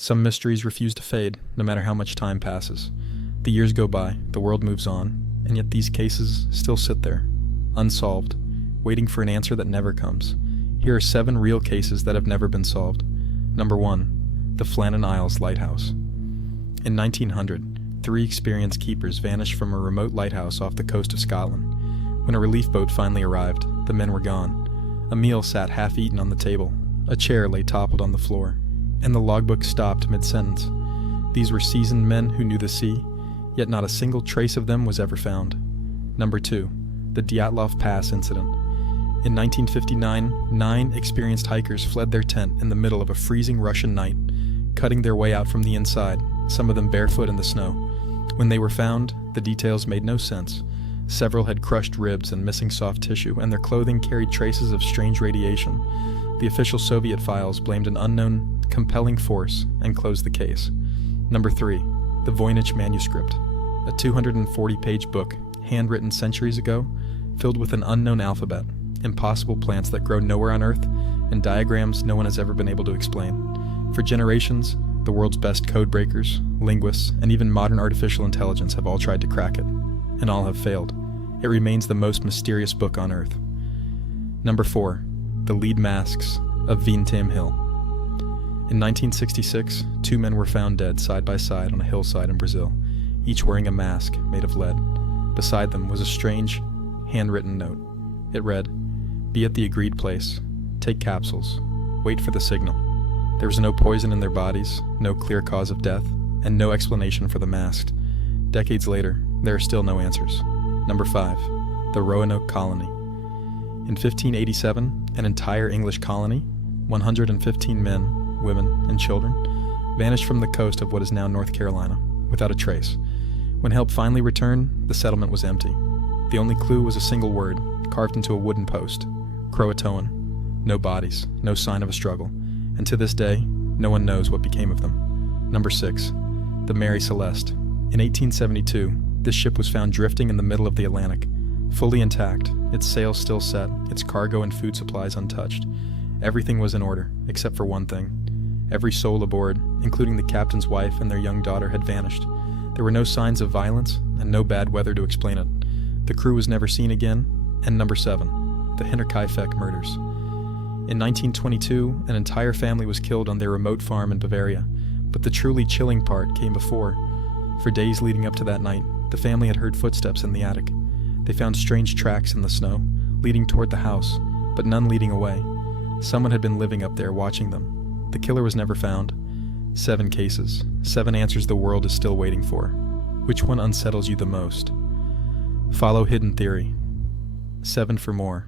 Some mysteries refuse to fade, no matter how much time passes. The years go by, the world moves on, and yet these cases still sit there, unsolved, waiting for an answer that never comes. Here are 7 real cases that have never been solved. Number 1. The Flannan Isles lighthouse. In 1900, 3 experienced keepers vanished from a remote lighthouse off the coast of Scotland. When a relief boat finally arrived, the men were gone. A meal sat half-eaten on the table. A chair lay toppled on the floor, and the logbook stopped mid-sentence. These were seasoned men who knew the sea, yet not a single trace of them was ever found. Number 2. The Dyatlov Pass incident. In 1959, 9 experienced hikers fled their tent in the middle of a freezing Russian night, cutting their way out from the inside, some of them barefoot in the snow. When they were found, the details made no sense. Several had crushed ribs and missing soft tissue, and their clothing carried traces of strange radiation. The official Soviet files blamed an unknown, compelling force and closed the case. Number 3. The Voynich Manuscript. A 240-page book, handwritten centuries ago, filled with an unknown alphabet, impossible plants that grow nowhere on Earth, and diagrams no one has ever been able to explain. For generations, the world's best code breakers, linguists, and even modern artificial intelligence have all tried to crack it, and all have failed. It remains the most mysterious book on Earth. Number 4. The Lead Masks of Vintém Hill. In 1966, 2 men were found dead side by side on a hillside in Brazil, each wearing a mask made of lead. Beside them was a strange, handwritten note. It read, "Be at the agreed place. Take capsules. Wait for the signal." There was no poison in their bodies, no clear cause of death, and no explanation for the masked. Decades later, there are still no answers. Number 5. The Roanoke Colony. In 1587, an entire English colony, 115 men, women, and children, vanished from the coast of what is now North Carolina, without a trace. When help finally returned, the settlement was empty. The only clue was a single word, carved into a wooden post: Croatoan. No bodies, no sign of a struggle, and to this day, no one knows what became of them. Number 6. The Mary Celeste. In 1872, this ship was found drifting in the middle of the Atlantic, fully intact, its sails still set, its cargo and food supplies untouched. Everything was in order, except for one thing. Every soul aboard, including the captain's wife and their young daughter, had vanished. There were no signs of violence, and no bad weather to explain it. The crew was never seen again. And number 7. The Hinterkaifeck murders. In 1922, an entire family was killed on their remote farm in Bavaria, but the truly chilling part came before. For days leading up to that night, the family had heard footsteps in the attic. They found strange tracks in the snow, leading toward the house, but none leading away. Someone had been living up there watching them. The killer was never found. 7 cases, 7 answers the world is still waiting for. Which one unsettles you the most? Follow Hidden Theory. 7 for more.